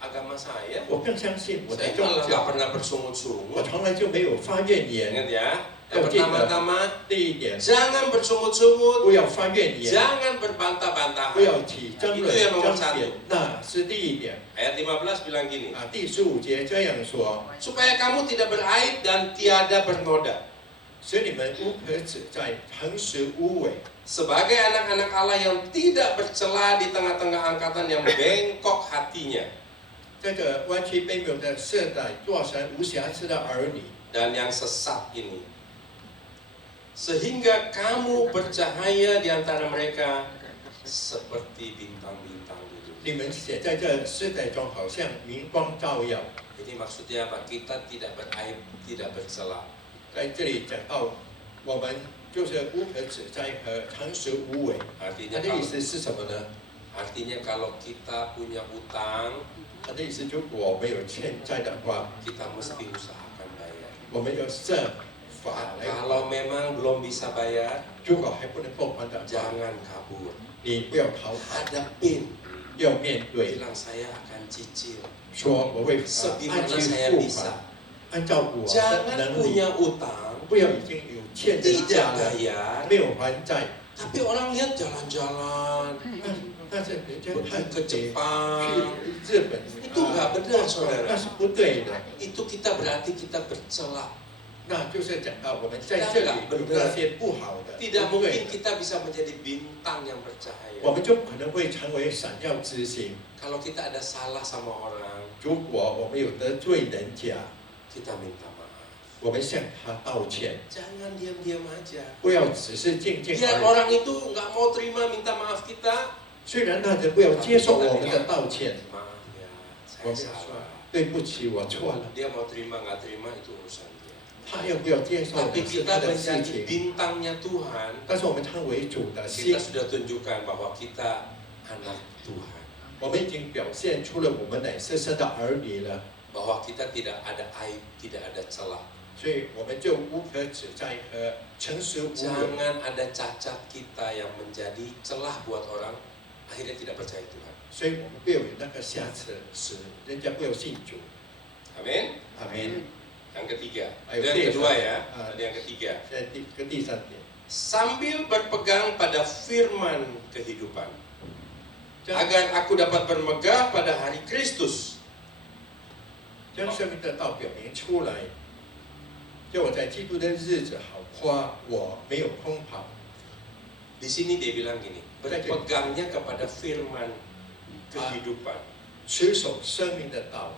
agama saya. 我更相信我的 Saya 宗 malah nggak 教， pernah 我 bersungut-sungut. 从来就没有发怨言。 Ingat ya. Yang Yang pertama-tama, 第一点， jangan bersungut-sungut, 不要发怨言， jangan 不 berbantah-bantahan. 要起争 Itu 论 yang nomor 争 satu. 辩，那是第一点。 Ayat 15 bilang gini, 第15节这样说， supaya kamu tidak beraib dan tiada bernoda. 使你们无可指摘，诚实无伪。 Sebagai anak-anak Allah yang tidak bercela di tengah-tengah angkatan yang bengkok hatinya 这个弯曲卑谬的世代，做神无瑕疵的儿女， dan yang sesat ini. Sehingga kamu bercahaya di antara mereka seperti bintang-bintang di 你 dunia. 们写在这世代中，好像明光照耀。 Ini maksudnya apa? Kita tidak beraib, tidak bercela. 在这里讲到，我们就是无可指摘和诚实无伪。 Artinya 他的意 kalau, 思是什么呢？ artinya kalau kita punya utang, 他的意思，如果我们有欠债的话， kita mesti usahakan bayar. 我们要设法来还。 Kalau memang belum bisa bayar, 如果还不能够还的话， jangan kabur. 你不要逃跑， Hadapin. 要面对， Bilang saya akan cicil. 说我会按 Sebagaimana 期 saya 付 bisa. 款，按照我的 Jangan 能力， punya utang, 不要已经有欠人 tidak 家了， bayar, 没有还债， tapi orang lihat jalan-jalan, 但是人家 pergi 看 ke 你 Jepang. 去日本， Itu nggak benar, 那 saudara. 是不对的。 Itu kita berarti kita bercela. 那就是讲到我们在这里有那些不好的， Tidak 不对 mungkin 的， kita bisa menjadi bintang yang bercahaya. 我们就可能会成为闪耀之星。 Kalau kita ada salah sama orang, 如果我们有得罪人家， kita minta maaf. 我们向他道歉， Jangan diam-diam aja. 不要只是静静 Biar 而已。 orang itu nggak mau terima minta maaf kita. 虽然那人不要接受我们的道歉， Maaf ya, 我 saya 们说 salah. 对不起，我错了。 Dia mau terima nggak terima itu urusan dia. 他要不要接受 Tapi 是 kita 他的事 menjadi 情， bintangnya Tuhan. 但是我们成为主的心 Kita，sudah tunjukkan bahwa kita anak Tuhan. 我们已经表现出了我们乃是神的儿女了， Bahwa kita tidak ada aib, tidak ada celah. 所以我们就无可指摘和诚实无伪。 Jangan ada cacat kita yang menjadi celah buat orang akhirnya tidak percaya Tuhan. 所以我们不要有那个瑕疵，使人家不要信主。 Amin. 阿门。 Yang ketiga, Ayo, itu yang tiga. kedua ya. Ah. Tadi yang ketiga. 现在第三点， Sambil berpegang pada firman kehidupan, 将 agar aku dapat bermegah pada hari Kristus. 将生命的道表明出来，叫我在基督的日子好夸我没有空跑。 Di sini dia bilang gini, berpegangnya kepada firman kehidupan. 持守生命的道，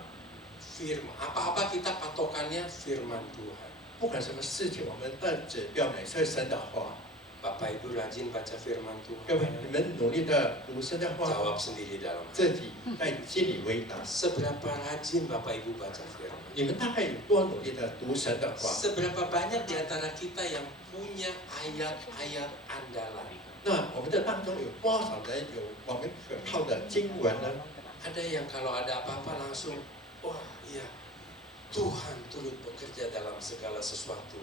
Firman, apa-apa kita patokannya firman Tuhan. 不管什么事情，我们的指标乃是神的话。Bapak Ibu rajin baca firman 各位， Tuhan. 你们努力的读神的话， Jawab sendiri dalam hati. 自己在心里回答。 Seberapa rajin Bapak Ibu baca firman? 你们大概有多努力的读神的话？ Seberapa banyak di antara kita yang punya ayat-ayat andalan? 那我们的当中有多少人有我们可靠的经文呢？ Ada yang kalau ada apa-apa langsung, wah iya, Tuhan turut bekerja dalam segala sesuatu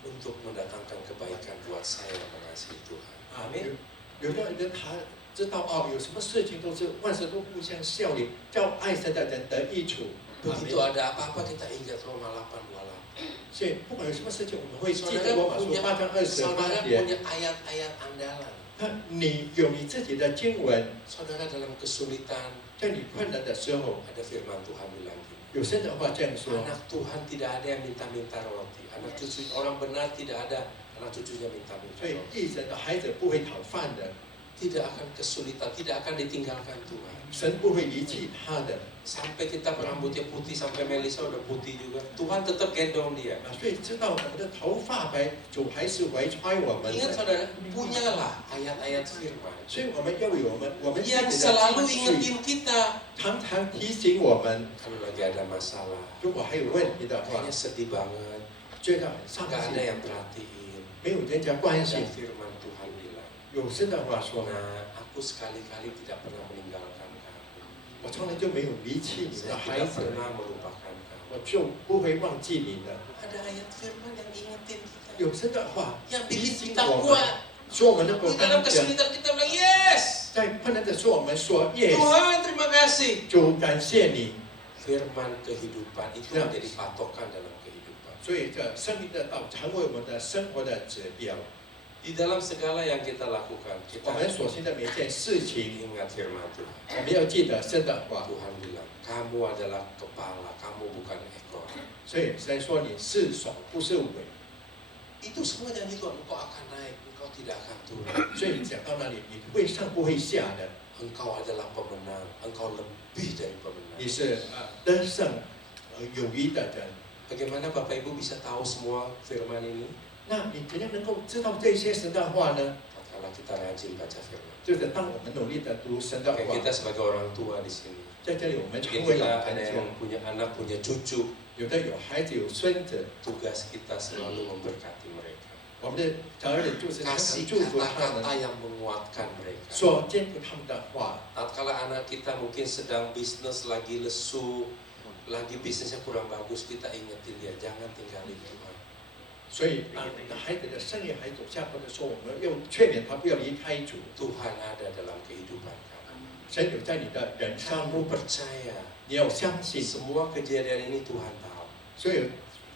untuk mendatangkan kebaikan buat saya yang mengasihi Tuhan. 啊， Amin. 有的人他知道哦，有什么事情都是万事都互相效力，叫爱神的人得益处。 Begitu ada apa-apa kita ingat Roma 8:28. 所以不管有什么事情，我们会记 Saudara 得罗马书 punya, 8章28节。 punya ayat-ayat andalan. 那你有你自己的经文， Saudara dalam kesulitan 在你困难的时候， ada firman Tuhan bilang gini. 有神的话这样说： Anak Tuhan tidak ada yang minta-minta roti. Anak cucu orang benar tidak ada anak cucunya minta-minta 所以 roti. 义人的孩子不会讨饭的， Tidak akan kesulitan, tidak akan ditinggalkan Tuhan. 神不会遗弃他的。 Sampai kita rambutnya putih, sampai Melisa udah putih juga. Tuhan tetap gendong dia. 啊，所以知道我们的头发白，主还是怀揣我们 Ingat 的。 saudara, punyalah ayat-ayat firman 所以我们要有我们自 yang 己的 selalu 经句， ingetin kita. 常常提醒我们， Kalau lagi ada masalah, 如果还有问题的话 kayaknya，sedih banget, 觉得很伤 nggak ada 心， yang perhatiin. 没有人家关 Dan 心。 firman Tuhan bilang, 有神的话说， nah aku sekali-kali tidak pernah meninggalkan kamu. 我从来就没有离弃你的 Saya 孩 tidak 子， pernah melupakan kamu. 我就不会忘记你的。 Ada ayat firman yang ingetin kita, 有神的话 yang 提 bikin 醒 kita 我们， kuat. 说我们能够 Di 刚 dalam 强。 kesulitan kita bilang yes. 在困难的时候，我们说 yes， Tuhan terima kasih. 主感谢你。 Firman kehidupan itu Ya. menjadi patokan dalam kehidupan. 所以这生命的道成为我们的生活的指标。 Di dalam segala yang kita lakukan, 我 kita 们所行的每件事情， ingat firman Tuhan. 我们要记得神的话。 Tuhan bilang, kamu adalah kepala, kamu bukan ekor. 所以神说你是手，不是尾。 Itu semua janji Tuhan, engkau akan naik, engkau tidak akan turun. 所以讲到那里，你会上不会下的， Engkau adalah pemenang, engkau lebih dari pemenang. 你是得胜有余的人。 Bagaimana Bapak Ibu bisa tahu semua firman ini? 那你怎样能够知道这些神的话呢？ Kalau kita rajin baca firman. 就是当我们努力的读神的 Kayak 话， kita sebagai orang tua di sini. 在这里我们成 Mungkin 为 kita 老 ada 人家， yang punya anak, punya cucu. 有的有孩子有孙子， Tugas kita selalu memberkati mereka. 我们的责任就是常常 Kasih 祝福他 kata-kata 们， yang menguatkan mereka. 说坚固他们的话。 Tatkala anak kita mungkin sedang bisnis lagi lesu, lagi bisnisnya kurang bagus, kita ingetin dia, jangan tinggalin Tuhan. 所以当你的孩子的生意还走下坡的时候，我们要劝勉他不要离开主。 Tuhan ada dalam kehidupan kamu. 神有在你的人生， Kamu percaya 你要相信。 semua kejadian ini Tuhan tahu. 所以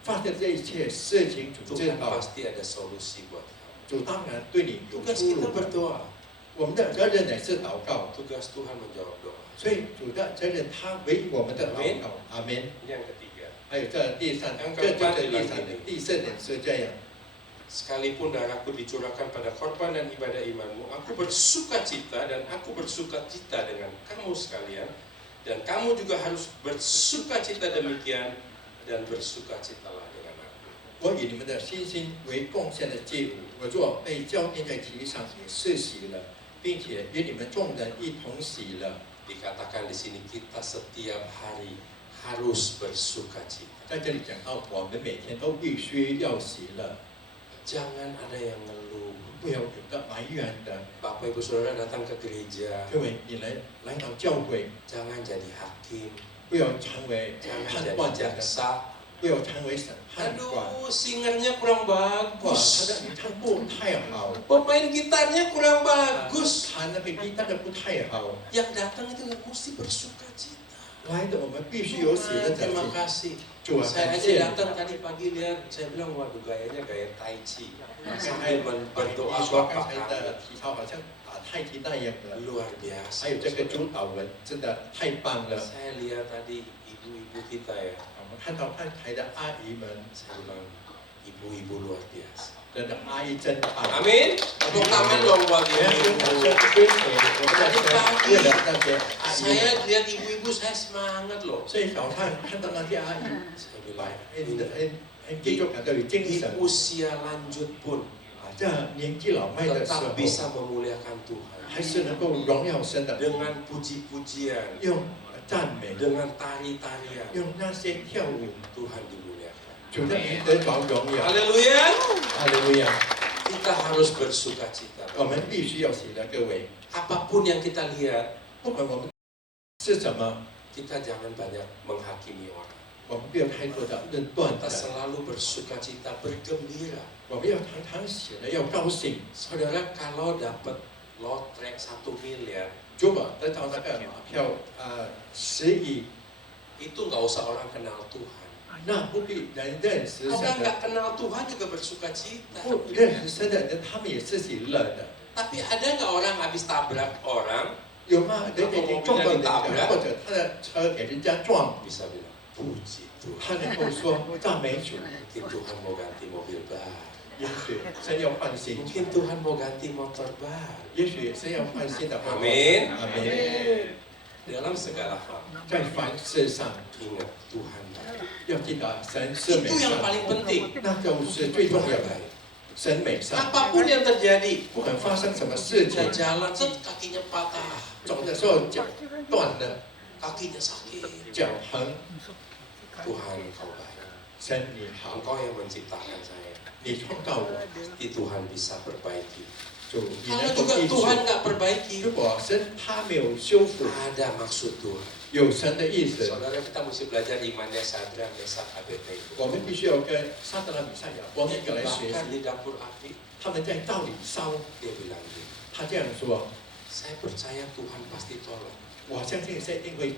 发生这一切事情，主知 Tuhan 道， pasti ada solusi buat kamu. 主当然对你有 Tugas 出 kita 路。 berdoa. 我们的责任乃是祷告， Tugas Tuhan menjawab doa. 所以主的责任他为我们的祷告。阿门。 Ini yang ketiga. 还有这第三，这就是第三点，第四点是这样。 Sekalipun darahku dicurahkan pada korban dan ibadah imanmu, aku bersuka cita dan aku bersuka cita dengan kamu sekalian, dan kamu juga harus bersuka cita demikian dan bersuka citalah dengan aku. 我以你们的信心为贡献的祭物，我若被交奠在其上，也是喜了，并且与你们众人一同喜了。 Dikatakan di sini kita setiap hari harus bersuka cita. 在这里讲到，我们每天都必须要喜乐， Jangan ada yang ngeluh. 不要有的埋怨的。 Bapak Ibu Saudara datang ke gereja, 各位，你来到教会， jangan jadi hakim, 不要成为 jangan 判 jadi 断者的， jaksa. 不要成为审判官。 Aduh, singernya kurang 哇，他 bagus. 的你唱不太好， Pemain gitarnya kurang bagus. 弹那个吉他的不太好。 Yang datang itu mesti bersuka cita. 来的我们必须有喜乐的 Terima 心。 kasih. 主啊， Saya 感 aja 谢你。 datang tadi pagi lihat, saya bilang waduh gayanya gaya tai chi. 刚才 Sambil 你 berdoa 说 Bapak 刚才 kami. 的体操好像打太极那样的， Luar biasa. 还有这个主导文真的太棒了。 Saya lihat tadi ibu-ibu kita ya. 我们看到看台的阿姨们， Saya bilang ibu-ibu luar biasa. 真的阿姨真棒。 Amin. Tepuk tangan dong buat 也要有掌声 ibu-ibu. 归给我们的神，为了那些阿姨们。 Saya lihat ibu-ibu saya semangat loh. 所以早上看到那些阿姨， Saya 来 bilang 很很很继续感到有精 di 神。 usia lanjut pun 这年纪老迈的时 tetap 候， bisa memuliakan Tuhan 还是能够荣耀神的， dengan puji-pujian, 用赞美， dengan tari-tarian. 用那些跳舞， Tuhan dimuliakan. 主的名得着荣耀。 Haleluya. 哈利路亚！ Kita harus bersuka cita. 我们必须要喜乐，各位， Apapun yang kita lihat, 不管我们是什么， kita jangan banyak menghakimi orang. 我们不要太多的论断 Kita 的， selalu bersuka cita, bergembira. 我们要常常喜乐，要高兴。 Saudara kalau dapat lotrek 1 miliar, 如果得到那个马票10亿， itu nggak usah orang kenal Tuhan. 那不必人认识 Ada 神 nggak 的， kenal Tuhan juga bersuka cita. 不认识神的人，他们也是喜乐的。 Tapi ada nggak orang habis tabrak orang 有吗？人家已经撞到人家，或者他的车给人家撞， bisa bilang puji Tuhan, 他能够说赞美主。 mungkin Tuhan mau ganti mobil baru, 也许神要换新， mungkin Tuhan mau ganti motor baru. 也许神要换新的方法。 Amin. 阿门。 Dalam segala hal 在凡事上 ingat Tuhan baik. 要记得神是美 Itu yang 善， paling penting. 那就是最重要 Tuhan 的。 baik. 神美善， Apapun yang terjadi, 不管发生什么事情 dia，jalan, set, kakinya patah, 走的时候脚断了， kakinya sakit. 脚横， Tuhan kau baik. 神你好， Engkau yang menciptakan saya. 你创造我， Pasti Tuhan bisa perbaiki. 主你 Kalau 能够 juga 医 Tuhan 治。 nggak perbaiki, 如果神他没有修复， ada maksud Tuhan. 有神的意思， Saudara kita mesti belajar imannya Sadrak, Mesak, Abednego. 我们必须要跟撒旦拉米赛亚伯那个来学 Bahkan 习。 di dapur api, 他们在道理烧， dia bilang gini, 他这样说， saya percaya Tuhan pasti tolong. 我相信神一定会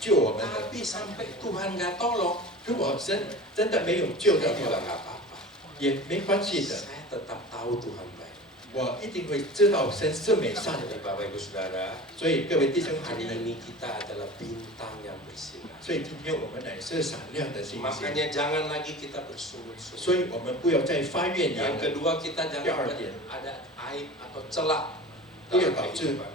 救我们的。 Tapi sampai Tuhan nggak tolong, 如果神真的没有救到 dia 我 bilang，nggak apa-apa. 也没关系的， Saya tetap tahu Tuhan baik. 我一定会知道神是美善 Jadi 的。 Bapak Ibu Saudara, 所以各位弟兄姐 hari 妹， ini kita adalah bintang yang bersinar. 所以今天我们乃是闪亮的星星， Makanya jangan lagi kita bersungut-sungut. 所以我们不要再发怨言 Yang 了， kedua kita jangan ada aib atau celah 不要 dalam 导致 kehidupan.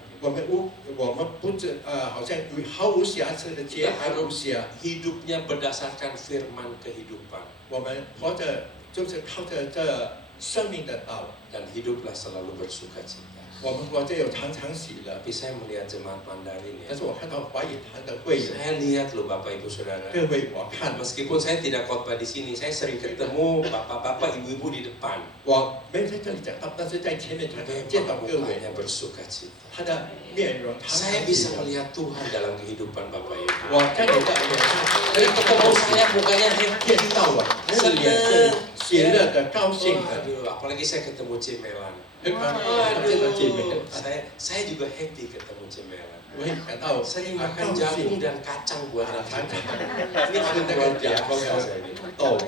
我们不知好像毫无瑕疵的结合无瑕， Hidupnya berdasarkan firman kehidupan 我们活着就是靠着这生命的道， dan hiduplah selalu bersuka cita. 我们活着有常常喜乐。 Tapi saya melihat jemaat Mandarin 但 ya. 是我看到华语坛的会员， Saya lihat loh Bapak Ibu Saudara. 各位我看， Meskipun saya tidak khotbah di sini, saya sering ketemu bapak-bapak, ibu-ibu di depan. 我没有在这里讲到，但是在前面常常见到 Memang 各位， mukanya bersuka cita. 他的面容常 Saya 常喜 bisa 乐。 melihat Tuhan dalam kehidupan Bapak Ibu. 我在你的脸上， Dari ketemu saya mukanya 见 happy, 到我，那个脸是喜乐的、高兴的， Aduh, apalagi saya ketemu Cemelan. 很高兴见到姐妹 Aduh,，saya juga happy ketemu Cemelan. 我会感到 Sering 高 makan jagung 兴。 dan kacang buat 常 anak 常 kita. Ini 吃 makan 那 luar 个假风 biasa 和 saya bilang. 豆的，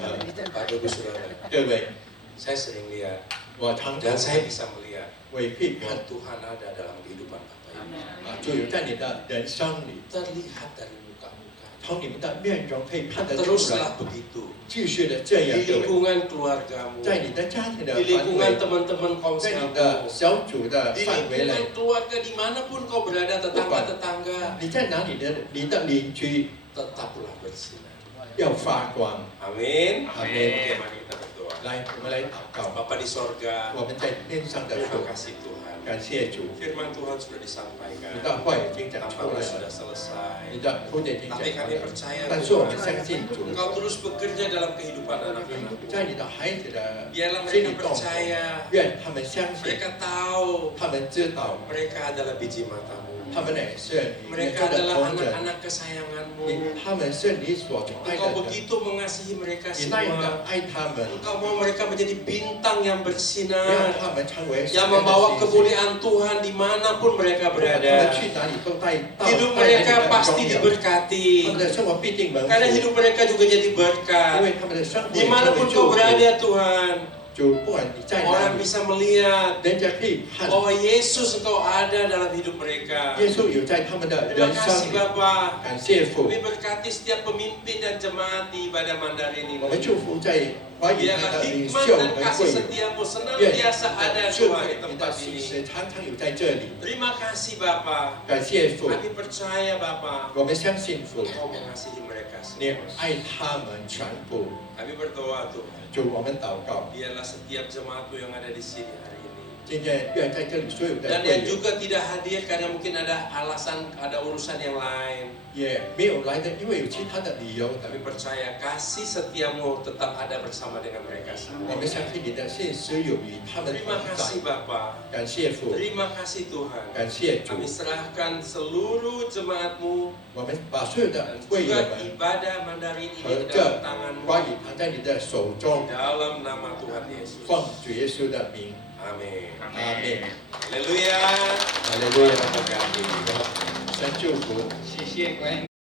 Bapak Ibu Saudara, 各位， saya sering lihat 我常常 dan saya bisa melihat 我也可以看 Tuhan ada dalam kehidupan Bapak Ibu. 就有在你的人生里， Terlihat dari muka-muka. 从你们的面容可以看得出来， Teruslah begitu. 继续的这样， Di 各位， lingkungan keluargamu, 在你的家庭的 di 范 lingkungan 围， teman-teman 在你 komselmu, 的小组的 di 范围内 lingkungan，keluarga dimanapun kau berada, tetangga-tetangga, 你在哪里的，你的邻居 tetaplah bersinar. 要发光。 Amin. Amin. Oke, mari kita berdoa. 来，我们来祷告。 Bapa di sorga, 我们在天上的 terima 父， kasih Tuhan. 感谢主， Firman Tuhan sudah disampaikan, 你的话已经讲出 tanpamu 来 sudah 了， selesai. 你的福点已经讲 Tapi 出 kami 来了。 percaya 但是我们 Tuhan, 相信主， Engkau terus bekerja dalam kehidupan anak-anak. 在你的孩子的 Biarlah 心 mereka 里动工， percaya, 愿他们相信， mereka tahu 他们知道， mereka adalah biji matamu. 他们乃是你眼 Mereka 中的 adalah 同人， anak-anak kesayanganmu. 他们是你所宠爱的 Engkau 人， begitu mengasihi mereka 你那样的 semua. 爱他们， Engkau mau mereka menjadi bintang yang 让 bersinar, 他们成为 yang 闪亮的 membawa 星星。 kemuliaan Tuhan dimanapun mereka 他们 berada. 去哪里都带到 Hidup 带来你 mereka 的 pasti 荣耀， diberkati. 他们的生活必定蒙福， Karena 因 hidup mereka juga jadi berkat. 为他们的生活也成为 Dimanapun 祝 kau 福。 berada Tuhan, 就不管你在哪 orang 里， bisa melihat 人家可以看， bahwa Yesus Engkau ada dalam hidup mereka. 耶稣有在他们的 Terima 人 kasih 生里。 Bapa. 感谢父， Kami berkati setiap pemimpin dan jemaat di ibadah Mandarin 我们 ini. 祝福在华语坛 Biarlah 的领 hikmat 袖 dan 和 kasih 会员， setiamu 愿 senantiasa ada 智 Tuhan 慧 di 你的 tempat 信 ini. 实常常有在这里。 Terima kasih Bapa. 感谢父， Kami percaya Bapa, 我们相信父， Engkau mengasihi mereka 你 semua. 爱他们全部。 Kami berdoa Tuhan. 主，我们祷告， Biarlah setiap jemaatmu yang ada di sini hari ini. 今天愿在这里所有的 Dan 会 yang 员 juga tidak hadir karena mungkin ada alasan, ada urusan yang lain. 也没有来的，因为有其他的理由的 Kami。percaya kasih setiamu tetap ada bersama dengan mereka 我 semua. 们相信你的信实有与他们同 Terima 在。 kasih Bapa. 感谢父， Terima kasih Tuhan. 感谢主， Kami serahkan seluruh jemaatmu 我们把所有 dan 的会员 juga 们 ibadah Mandarin ini 和 ke 这 dalam tanganmu 话语藏在你的手中， dalam nama Tuhan Yesus. 奉主耶稣的名， Amin. 阿门。 Haleluya. 哈利路亚， Terima kasih. 神祝福。谢谢关